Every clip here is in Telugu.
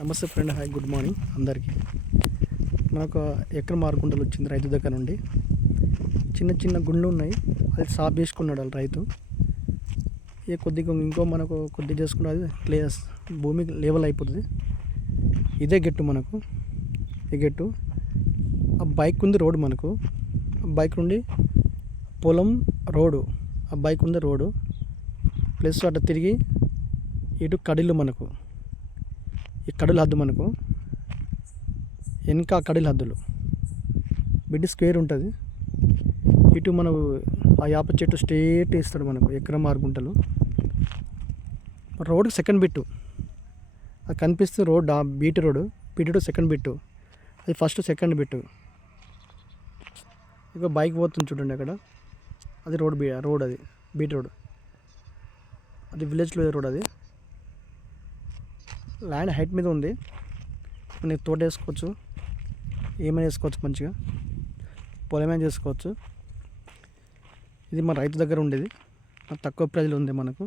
నమస్తే ఫ్రెండ్, హాయ్, గుడ్ మార్నింగ్ అందరికీ. మనకు ఎకరం 6 గుంటలు వచ్చింది రైతు దగ్గర నుండి. చిన్న చిన్న గుండ్లు ఉన్నాయి, అది సాఫ్ చేసుకున్నాడు వాళ్ళు రైతు. కొద్దిగా ఇంకో మనకు కొద్దిగా చేసుకుంటే అది ప్లేస్ భూమి లెవెల్ అయిపోతుంది. ఇదే గెట్టు మనకు, ఈ గెట్టు ఆ బైక్ ఉంది రోడ్డు మనకు, ఆ బైక్ నుండి పొలం రోడ్డు, ఆ బైక్ ఉంది రోడ్డు ప్లస్ అట్లా తిరిగి ఇటు కడిలు మనకు, ఈ కడుల హద్దు మనకు వెనక కడిల హద్దులు బిడ్డి స్క్వేర్ ఉంటుంది. ఇటు మనకు ఆ యాప చెట్టు స్ట్రేట్ వేస్తాడు మనకు ఎకరం 6 గుంటలు. రోడ్డు సెకండ్ బిట్టు అది కనిపిస్తుంది, road BT road, BT road second bit, అది ఫస్ట్ సెకండ్ బిట్టు. ఇక బైక్ పోతుంది చూడండి అక్కడ, అది రోడ్ అది బీటీ రోడ్, అది విలేజ్లో రోడ్. అది ల్యాండ్ హైట్ మీద ఉంది, నేను తోట వేసుకోవచ్చు, ఏమైనా వేసుకోవచ్చు, మంచిగా పొలమైనా చేసుకోవచ్చు. ఇది మన రైతు దగ్గర ఉండేది, తక్కువ ప్రైజ్లో ఉంది మనకు.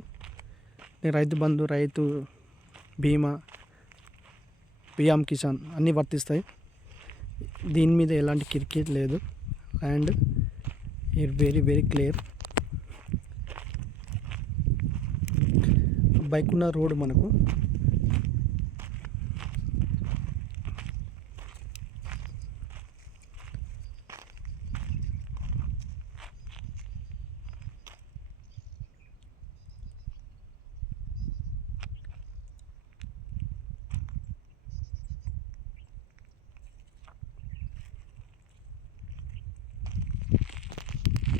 నేను రైతు బంధు, రైతు బీమా, పిఎం కిసాన్ అన్నీ వర్తిస్తాయి. దీని మీద ఎలాంటి కిరికిరి లేదు. And it very very clear. Bike ఉన్న రోడ్ మనకు